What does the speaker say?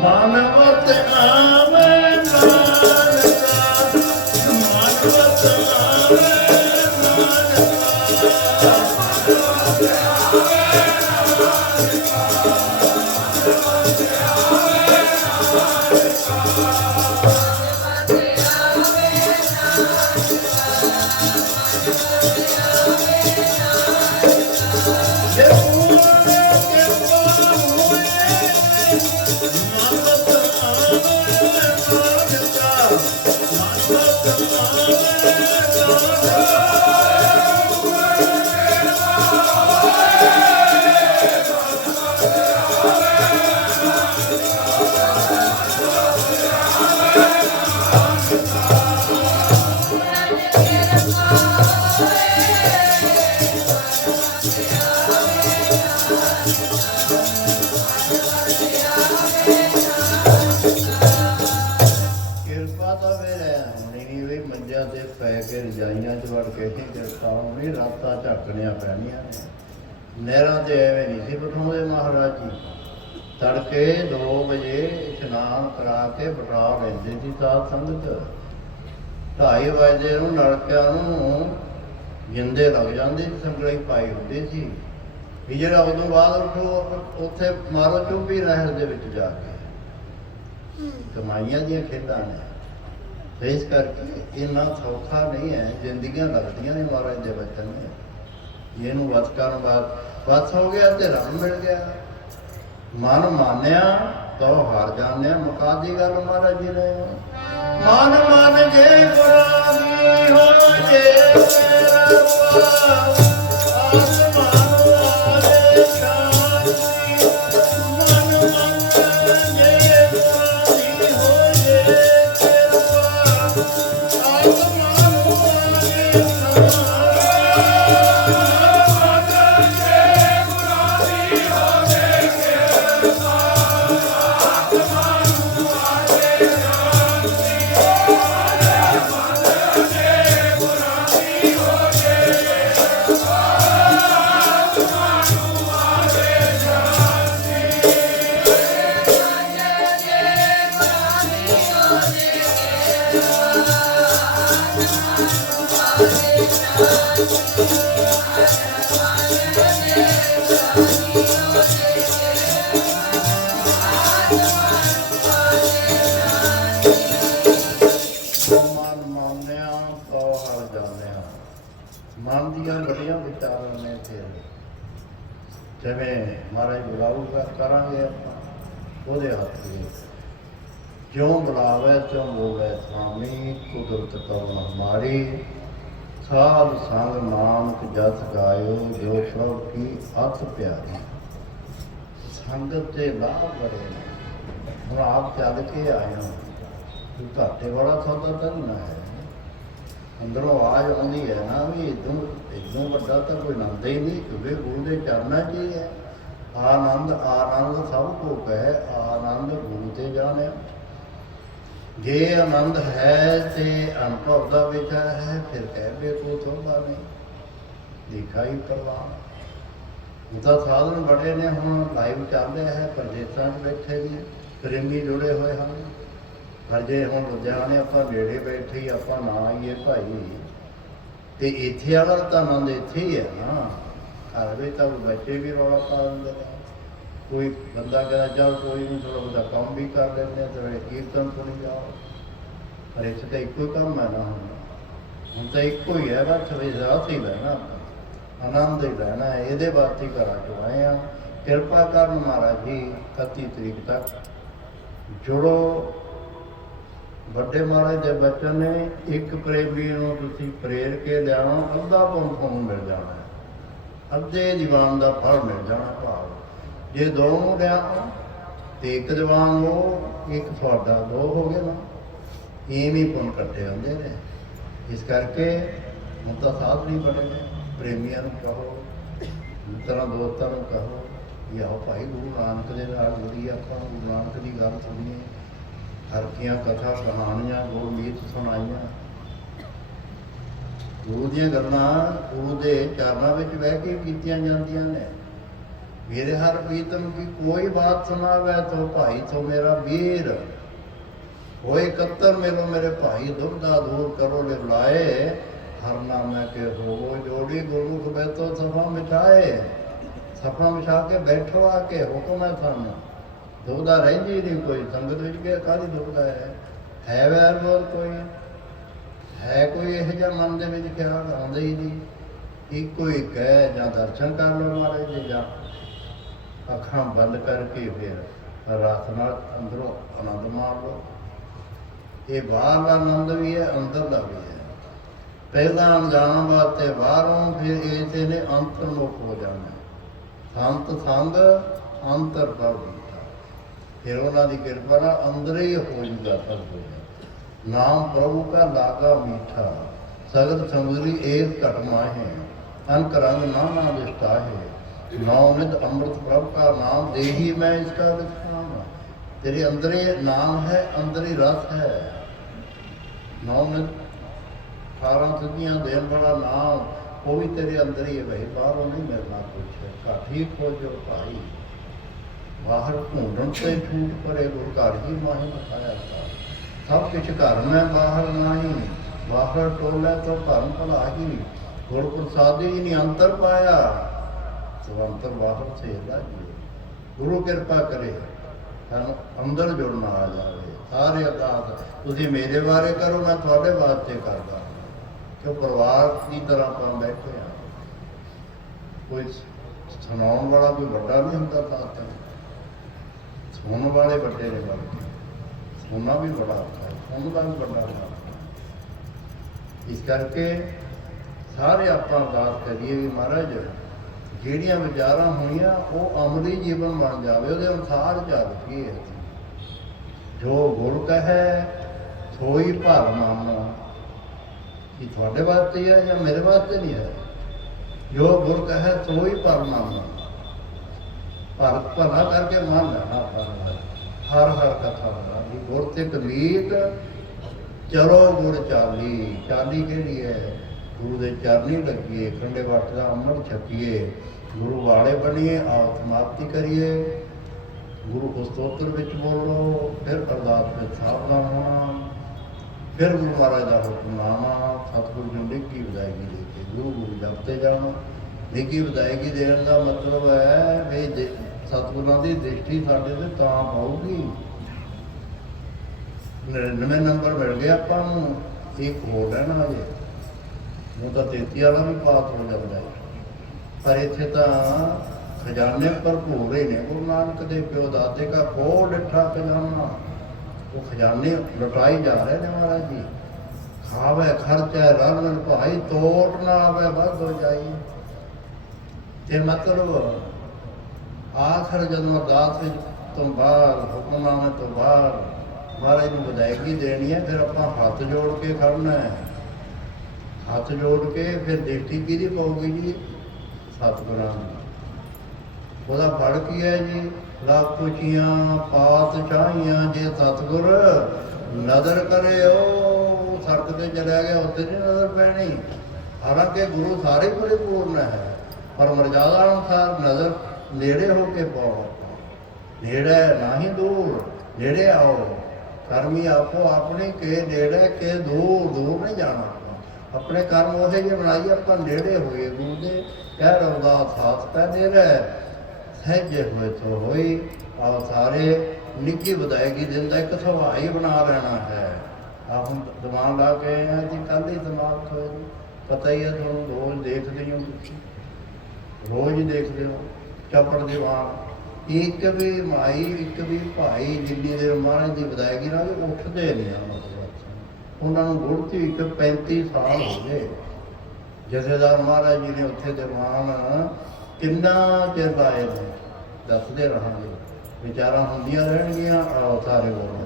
ਮਾਨਵਤ ਆਵੇ ਨਾਨਕਾ ਮਾਨਵਤ ਆਵੇ ਨਾਨਕਾ ਜੇ ਕੇ ਰਜਾਈਆਂ 'ਚ ਵੜ ਕੇ ਨਹੀਂ ਕਿਰਪਾ ਹੋਣੀ ਰਾਤਾਂ ਝਾਕਣੀਆਂ ਪੈਣੀਆਂ ਨੇ। ਨਹਿਰਾਂ ਤੇ ਐਵੇਂ ਨਹੀਂ ਸੀ ਬਿਠਾਉਂਦੇ ਮਹਾਰਾਜ ਜੀ। ਤੜਕੇ 2 ਵਜੇ ਇਸ਼ਨਾਨ ਕਰਾ ਕੇ ਬਿਠਾ ਲੈਂਦੇ ਸੀ ਸਾਧ ਸੰਗਤ। ਢਾਈ ਵਜੇ ਨੂੰ ਨਲਕਿਆਂ ਨੂੰ ਜਿੰਦੇ ਲੱਗ ਜਾਂਦੇ ਸੀ ਸੰਗਲੀ ਪਾਈ ਹੁੰਦੀ ਸੀ। ਵੀ ਜਿਹੜਾ ਉਦੋਂ ਬਾਅਦ ਉੱਠੋ ਉੱਥੇ ਮਾਰੋ ਚੁੱਪੀ ਰਹਿਰ ਦੇ ਵਿੱਚ ਜਾ ਕੇ। ਕਮਾਈਆਂ ਦੀਆਂ ਖੇਡਾਂ ਨੇ। ਤੇ ਇਸ ਕਰਕੇ ਇੰਨਾ ਸੌਖਾ ਨਹੀਂ ਹੈ, ਜ਼ਿੰਦਗੀਆਂ ਲੱਗਦੀਆਂ ਨੇ ਮਹਾਰਾਜ ਦੇ ਬਚਨ ਨੇ। ਇਹਨੂੰ ਵਸ ਕਰਨ ਬਾਅਦ ਵਸ ਹੋ ਗਿਆ ਤੇ ਰਾਮ ਮਿਲ ਗਿਆ। ਮਨ ਮਾਨਿਆ ਤੋ ਹਾਰ ਜਾਣਿਆ ਮੁਕਾ ਦੀ ਗੱਲ ਮਹਾਰਾਜ ਜੀ ਨੇ। ਮਨ ਮਨ ਜੇ ਗੁਰਾਮੀ ਹੋ ਜੇ ਤੇਰਾ ਜਿਵੇਂ ਮਹਾਰਾਜ ਬੁਲਾਊਗਾ ਕਰਾਂਗੇ ਆਪਾਂ, ਉਹਦੇ ਹੱਥ ਵਿੱਚ। ਜਿਉਂ ਬੁਲਾਵੇ, ਤਿਉਂ ਹੋਵੇ ਸੁਆਮੀ, ਕੁਦਰਤ ਕਵਨ ਹਮਾਰੀ ਸਾਧ ਸੰਗ ਨਾਨਕ ਜਸ ਗਾਇਓ, ਜੋ ਪ੍ਰਭ ਕੀ ਅਤ ਪਿਆਰੀ। ਸੰਗਤ ਦੇ ਲਾਭ ਬੜੇ ਨੇ। ਹੁਣ ਆਪ ਚੱਲ ਕੇ ਆਏ ਹੋ ਤੂੰ ਘਾਟੇ ਵਾਲਾ ਸੌਦਾ ਤਾਂ ਨਾ ਹੈ। ਅੰਦਰੋਂ ਆਵਾਜ਼ ਆਉਂਦੀ ਹੈ ਨਾ ਵੀ ਇਦੋਂ ਇਦੋਂ ਵੱਡਾ ਤਾਂ ਕੋਈ ਆਨੰਦ ਹੀ ਨਹੀਂ, ਕਿਉਂਕਿ ਗੁਰੂ ਦੇ ਚਰਨਾਂ 'ਚ ਹੀ ਹੈ। ਆਨੰਦ ਆਨੰਦ ਸਭ ਕੋ ਕਹੇ ਆਨੰਦ ਗੁਰੂ ਤੇ ਜਾਣਿਆ ਜੇ ਆਨੰਦ ਹੈ ਤੇ ਅਨੁਭਵ ਦਾ ਵਿਚਾਰ ਹੈ, ਫਿਰ ਕਹਿਵੇ ਕੋ ਥੋੜਾ ਨਹੀਂ। ਦਿਖਾਈ ਪ੍ਰਵਾਹ ਉਹਦਾ ਸਾਧਨ ਬੜੇ ਨੇ, ਹੁਣ ਲਾਈਵ ਚੱਲ ਰਿਹਾ ਹੈ ਪ੍ਰਦੇਸ਼ਾਂ 'ਚ ਬੈਠੇ ਵੀ ਪ੍ਰੇਮੀ ਜੁੜੇ ਹੋਏ ਹਨ। ਪਰ ਜੇ ਹੁਣ ਲੁਧਿਆਣੇ ਆਪਾਂ ਨੇੜੇ ਬੈਠੇ ਹੀ ਆਪਾਂ ਨਾ ਆਈਏ ਭਾਈ। ਤੇ ਇੱਥੇ ਵਾਲਾ ਤਾਂ ਆਨੰਦ ਇੱਥੇ ਹੀ ਹੈ ਨਾ। ਘਰ ਵਿੱਚ ਤਾਂ ਬੱਚੇ ਵੀ ਰੌਲਾ ਪਾ ਦਿੰਦੇ ਨੇ। ਕੋਈ ਬੰਦਾ ਕਹਿੰਦਾ, ਚੱਲ ਕੋਈ ਨਹੀਂ ਥੋੜਾ ਬਹੁਤਾ ਕੰਮ ਵੀ ਕਰ ਲੈਂਦੇ ਆ ਤੇ ਕੀਰਤਨ ਸੁਣੀ ਜਾਓ। ਪਰ ਇੱਥੇ ਤਾਂ ਇੱਕੋ ਹੀ ਕੰਮ ਹੈ ਨਾ ਹੁਣ। ਹੁਣ ਤਾਂ ਇੱਕੋ ਹੀ ਹੈ ਬਸ ਵਿਸ਼ਵਾਸ ਹੀ ਲੈਣਾ ਆਪਾਂ। ਆਨੰਦ ਹੀ ਲੈਣਾ, ਇਹਦੇ ਵਾਸਤੇ ਹੀ ਘਰਾਂ ਚੋਂ ਆਏ ਆ ਕਿਰਪਾ ਕਰਨ ਮਹਾਰਾਜ ਜੀ 31 ਤਰੀਕ ਤੱਕ ਜੁੜੋ। ਵੱਡੇ ਮਹਾਰਾਜ ਦੇ ਬਚਨ ਨੇ, ਇੱਕ ਪ੍ਰੇਮੀ ਨੂੰ ਤੁਸੀਂ ਪ੍ਰੇਰ ਕੇ ਲਿਆਓ, ਅੱਧਾ ਪੁੰਨ ਤੁਹਾਨੂੰ ਮਿਲ ਜਾਣਾ। ਅੱਧੇ ਦੀਵਾਨ ਦਾ ਫਲ ਮਿਲ ਜਾਣਾ ਭਾਵ। ਜੇ ਦੋ ਨੂੰ ਲਿਆਓ, ਤੇ ਇੱਕ ਦੀਵਾਨ ਉਹ ਇੱਕ ਤੁਹਾਡਾ ਦੋ ਹੋ ਗਏ ਨਾ। ਇਵੇਂ ਹੀ ਪੁੰਨ ਕੱਟੇ ਹੁੰਦੇ ਨੇ। ਇਸ ਕਰਕੇ ਹੁਣ ਤਾਂ ਸਾਧ ਨਹੀਂ ਬਣੇ ਨੇ। ਪ੍ਰੇਮੀਆਂ ਨੂੰ ਕਹੋ, ਮਿੱਤਰਾਂ, ਦੋਸਤਾਂ ਨੂੰ ਕਹੋ, ਵੀ ਆਓ ਭਾਈ, ਗੁਰੂ ਨਾਨਕ ਦੇ ਨਾਲ ਜੁੜੀ ਆਪਾਂ, ਗੁਰੂ ਨਾਨਕ ਦੀ ਗੱਲ ਸੁਣੀਏ। ਹਰਕੀਆਂ, ਕਥਾ, ਕਹਾਣੀਆਂ ਗੁਰੂ ਗੀਤ ਸੁਣਾਈਆਂ। ਗੁਰੂ ਦੀਆਂ ਗੱਲਾਂ ਗੁਰੂ ਦੇ ਚਰਨਾਂ ਵਿੱਚ ਬਹਿ ਕੇ ਕੀਤੀਆਂ ਜਾਂਦੀਆਂ ਨੇ। ਮੇਰੇ ਹਰ ਪ੍ਰੀਤਮ ਕੀ ਕੋਈ ਬਾਤ ਸੁਣਾਵੇ ਤੋ ਭਾਈ ਤੋ ਮੇਰਾ ਵੀਰ। ਹੋਏ ਕੱਤਰ ਮੇਰੋ ਮੇਰੇ ਭਾਈ ਦੁਬਦਾ ਦੂਰ ਕਰੋ ਲੈ ਬੁਲਾਏ ਹਰ ਨਾਮੇ ਕੇ ਹੋਵੋ ਜੋੜੀ ਗੁਰੂ ਕਬੇ ਤੋ ਸਫ਼ਾ ਮਿਟਾਏ। ਸਭਾ ਮਿਟਾ ਕੇ ਬੈਠੋ ਆ ਕੇ ਹੁਕਮ ਹੈ ਸਾਨੂੰ। ਦੁਬਦਾ ਰਹਿੰਦੀ ਨਹੀਂ ਕੋਈ, ਸੰਗਤ ਵਿੱਚ ਕਿ ਕਾਹਦੀ ਦੁਬਦਾ ਹੈ? ਹੈ ਵੈਰ ਬੋਲ ਕੋਈ? ਹੈ ਕੋਈ ਇਹੋ ਜਿਹਾ ਮਨ ਦੇ ਵਿੱਚ ਖਿਆਲ ਆਉਂਦਾ ਹੀ ਨਹੀਂ। ਇੱਕੋ ਇੱਕ ਹੈ ਜਾਂ ਦਰਸ਼ਨ ਕਰ ਲਓ ਮਹਾਰਾਜ ਜੀ, ਜਾਂ ਅੱਖਾਂ ਬੰਦ ਕਰਕੇ ਫਿਰ ਰਾਤ ਨਾਲ ਅੰਦਰੋਂ ਆਨੰਦ ਮਾਣ ਲਓ। ਇਹ ਬਾਹਰਲਾ ਆਨੰਦ ਵੀ ਹੈ ਅੰਦਰ ਦਾ ਵੀ ਹੈ। ਪਹਿਲਾਂ ਅਣਜਾਣਾ ਵਾਸਤੇ ਬਾਹਰੋਂ ਫਿਰ ਇਸੇ ਨੇ ਅੰਤਰਮੁਖ ਹੋ ਜਾਣਾ। ਸੰਤ ਸੰਗ ਅੰਤਰ ਪ੍ਰਭ ਫਿਰ ਉਹਨਾਂ ਦੀ ਕਿਰਪਾ ਨਾਲ ਅੰਦਰ ਹੀ ਹੋ ਜੂਗਾ ਸਭ ਕੁਝ। ਨਾਮ ਪ੍ਰਭੂ ਦਾ ਲਾਗਾ ਮੀਠਾ, ਸਗਤ ਸਮਗਰੀ ਏਕ ਘਟਮਾ ਹੈ ਅਨਕ ਰੰਗ ਨਾ ਨਾ ਵਿਸਤਾ ਹੈ ਨਾਮ ਨਿਤ ਅੰਮ੍ਰਿਤ ਪ੍ਰਭ ਦਾ ਨਾਮ ਦੇਹੀ ਮੈਂ ਇਸ ਦਾ ਵਿਸਥਾਮ ਤੇਰੇ ਅੰਦਰ ਹੀ ਨਾਮ ਹੈ, ਅੰਦਰ ਹੀ ਰਸ ਹੈ। ਨਾਮ ਨਿਤ 18 ਸਦੀਆਂ ਦੇਣ ਵਾਲਾ ਨਾਮ, ਉਹ ਵੀ ਤੇਰੇ ਅੰਦਰ ਹੀ ਹੈ ਭਾਈ ਬਾਹਰੋਂ ਨਹੀਂ ਮਿਲਣਾ ਕੁਝ ਹੈ ਘਾਟ ਹੀ ਖੋਜੋ ਭਾਈ। ਬਾਹਰ ਢੂੰਡਣ ਤੇ ਛੂਟ ਪਰੇ ਗੁਰ ਘਰ ਹੀ ਮਾਹੀ ਮਖਾਇਆ ਸਭ ਕੁਛ ਘਰ ਮੈਂ ਬਾਹਰ ਨਹੀਂ ਬਾਹਰ ਟੋਲੇ ਤੋਂ ਧਰਮ ਭਲਾ ਹੀ ਗੁਰ ਪ੍ਰਸਾਦੀ ਹੀ ਨਹੀਂ ਅੰਤਰ ਪਾਇਆ ਸੋ ਅੰਤਰ ਬਾਹਰ ਸੇ ਜੀ। ਗੁਰੂ ਕਿਰਪਾ ਕਰੇ, ਸਾਨੂੰ ਅੰਦਰ ਜੁੜਨਾ ਆ ਜਾਵੇ। ਸਾਰੇ ਅਰਦਾਸ, ਤੁਸੀਂ ਮੇਰੇ ਬਾਰੇ ਕਰੋ, ਮੈਂ ਤੁਹਾਡੇ ਵਾਸਤੇ ਕਰਦਾ। ਕਿ ਪਰਿਵਾਰ ਦੀ ਤਰ੍ਹਾਂ ਆਪਾਂ ਬੈਠੇ ਆ ਕੋਈ ਸੁਣਾਉਣ ਵਾਲਾ ਕੋਈ ਵੱਡਾ ਨਹੀਂ ਹੁੰਦਾ ਸਾਥ ਸੁਣਨ ਵਾਲੇ ਵੱਡੇ ਨੇ ਬਲਕਿ ਸੁਣਨਾ ਵੀ ਬੜਾ ਔਖਾ ਹੈ ਸੁਣਨ ਵੀ ਵੱਡਾ ਔਖਾ ਇਸ ਕਰਕੇ ਸਾਰੇ ਆਪਾਂ ਅਰਦਾਸ ਕਰੀਏ ਵੀ ਮਹਾਰਾਜ, ਜਿਹੜੀਆਂ ਵਿਚਾਰਾਂ ਹੋਈਆਂ, ਉਹ ਅਮਲੀ ਜੀਵਨ ਬਣ ਜਾਵੇ, ਉਹਦੇ ਅਨੁਸਾਰ ਚੱਲ ਕੀ ਹੈ ਜੋ ਗੁਰ ਕਹੈ, ਸੋਈ ਭਰ ਮੰਨਣਾ ਇਹ ਤੁਹਾਡੇ ਵਾਸਤੇ ਹੈ ਜਾਂ ਮੇਰੇ ਵਾਸਤੇ ਨਹੀਂ ਹੈ? ਜੋ ਗੁਰ ਕਹੈ, ਸੋਈ ਭਰ ਮੰਨਣਾ ਭਰ ਭਲਾ ਕਰਕੇ ਮਨ ਲੈਣਾ ਹਰ ਹਰ ਹਰ ਕਥਾ ਬਣਾ ਜੀ ਗੁਰ ਤੇ ਕਮੀਤ ਚਲੋ ਗੁਰ ਚਾਲੀ। ਚਾਲੀ ਕਿਹੜੀ ਹੈ ਗੁਰੂ ਦੇ ਚਰਨੀ ਲੱਗੀਏ, ਖੰਡੇ ਵੱਟ ਦਾ ਅੰਮ੍ਰਿਤ ਛਕੀਏ। ਗੁਰੂ ਵਾਲੇ ਬਣੀਏ, ਆਪ ਸਮਾਪਤੀ ਕਰੀਏ। ਗੁਰੂ ਕੋ ਸਤੋਤਰ ਵਿੱਚ ਬੋਲੋ, ਫਿਰ ਅਰਦਾਸ ਵਿੱਚ ਸਾਵਧਾਨ ਹੋਣਾ ਫਿਰ ਗੁਰੂ ਮਹਾਰਾਜ ਦਾ ਹੁਕਮਨਾਮਾ ਸਤਿਗੁਰੂ ਜੀ ਨੇ ਕੀ ਵਿਦਾਇਗੀ ਦੇ ਕੇ ਗੁਰੂ ਗੁਰੂ ਜਪਤੇ ਜਾਣਾ ਨਿੱਘੀ ਵਿਦਾਇਗੀ ਦੇਣ ਦਾ ਮਤਲਬ ਹੈ ਵੀ ਸਤਿਗੁਰਾਂ ਦੀ ਦ੍ਰਿਸ਼ਟੀ ਸਾਡੇ ਤੇ ਤਾਂ ਪਾਉਗੀ 99 ਨੰਬਰ ਮਿਲ ਗਿਆ ਆਪਾਂ ਨੂੰ, ਇੱਕ ਹੋਰ ਰਹਿਣਾ ਜੇ। ਉਹ ਤਾਂ 33 ਵਾਲਾ ਵੀ ਪਾਸ ਹੋ ਜਾਂਦਾ ਹੈ। ਪਰ ਇੱਥੇ ਤਾਂ ਖਜ਼ਾਨੇ ਭਰਪੂਰ ਹੀ ਨੇ, ਗੁਰੂ ਨਾਨਕ ਦੇ ਪਿਓ ਦਾਦੇ ਦਾ ਕੋੜ ਡੱਠਾ ਖਜ਼ਾਨਾ। ਉਹ ਖਜ਼ਾਨੇ ਲੁਟਾਈ ਜਾ ਰਹੇ ਨੇ ਮਹਾਰਾਜ ਜੀ। ਖਾਵੇ ਖਰਚਾ ਰਣ ਭਾਈ ਤੋਟ ਨਾ ਆਵੇ, ਵੱਧ ਹੋ ਜਾਈ। ਤੇ ਮਤਲਬ ਆਖਰ ਜਦੋਂ ਅਰਦਾਸ ਵਿੱਚ ਤੋਂ ਬਾਅਦ, ਹੁਕਮਨਾਮੇ ਤੋਂ ਬਾਅਦ ਮਹਾਰਾਜ ਨੂੰ ਵਿਦਾਇਗੀ ਦੇਣੀ ਹੈ, ਫਿਰ ਆਪਾਂ ਹੱਥ ਜੋੜ ਕੇ ਖੜਨਾ ਹੈ। ਹੱਥ ਜੋੜ ਕੇ ਫਿਰ ਦੇਖੀ ਕਿਹਦੀ ਪਊਗੀ ਜੀ? ਸਤਿਗੁਰਾਂ ਦੀ। ਉਹਦਾ ਫੜ ਕੀ ਹੈ ਜੀ? ਲੱਖ ਕੁਚੀਆਂ ਪਾਤ ਚਾਹੀਆਂ ਜੇ ਸਤਿਗੁਰ, ਨਜ਼ਰ ਕਰੇ ਉਹ ਸੜਕ ਤੇ ਚਲਿਆ ਗਿਆ, ਉੱਥੇ ਨਹੀਂ ਨਜ਼ਰ ਪੈਣੀ। ਹਾਲਾਂਕਿ ਗੁਰੂ ਸਾਰੇ ਪਰਿਪੂਰਨ ਹੈ। ਪਰ ਮਰਜ਼ਾਦਾ ਅਨੁਸਾਰ ਨਜ਼ਰ ਨੇੜੇ ਹੋ ਕੇ ਪਾਓ ਨੇੜੇ ਨਹੀਂ ਦੂਰ, ਨੇੜੇ ਆਓ। ਕਰਮੀ ਆਪੋ ਆਪਣੇ ਕੇ ਨੇੜੇ ਕੇ ਦੂਰ ਦੂਰ ਨਹੀਂ ਜਾਣਾ ਆਪਾਂ। ਆਪਣੇ ਕਰਮ ਉਹੇ ਜਿਹੇ ਬਣਾਈ ਆਪਾਂ ਨੇੜੇ ਹੋਏ ਗੁਰੂ ਦੇ ਕਹਿ ਰਉਂਦਾ ਸਾਥ ਪੈ ਨੇੜੇ, ਸਹਿਜੇ ਹੋਏ ਤੋ ਹੋਈ। ਆਓ ਸਾਰੇ, ਨਿੱਕੀ ਵਿਦਾਇਗੀ ਦਿੰਦਾ ਇੱਕ ਸੁਭਾਅ ਬਣਾ ਲੈਣਾ ਹੈ। ਆਪ ਹੁਣ ਦਿਮਾਗ ਲਾ ਕੇ ਆਏ ਆ ਜੀ ਕੱਲ ਹੀ ਦਿਮਾਗ ਹੋਏ ਜੀ। ਪਤਾ ਹੀ ਹੈ ਤੁਹਾਨੂੰ ਰੋਜ਼ ਦੇਖਦੇ ਹੀ ਹੋ ਤੁਸੀਂ। ਰੋਜ਼ ਹੀ ਦੇਖਦੇ ਹੋ ਚਪੜ ਦੀਵਾਨ। ਇੱਕ ਵੀ ਮਾਈ, ਇੱਕ ਵੀ ਭਾਈ ਜਿੰਨੀ ਦੇਰ ਮਹਾਰਾਜ ਦੀ ਵਿਦਾਇਗੀ ਨਾਲ ਉੱਠਦੇ ਨਹੀਂ ਆ ਉਹਨਾਂ ਨੂੰ ਗੁਰਤੀ ਇੱਕ 35 ਸਾਲ ਹੋ ਗਏ। ਜਥੇਦਾਰ ਮਹਾਰਾਜ ਜੀ ਨੇ ਉੱਥੇ ਦੀਵਾਨ ਕਿੰਨਾ ਚਿਰ ਲਾਏ ਦੱਸਦੇ ਰਹਾਂਗੇ। ਵਿਚਾਰਾਂ ਹੁੰਦੀਆਂ ਰਹਿਣਗੀਆਂ ਆਓ ਸਾਰੇ ਬੋਲੋ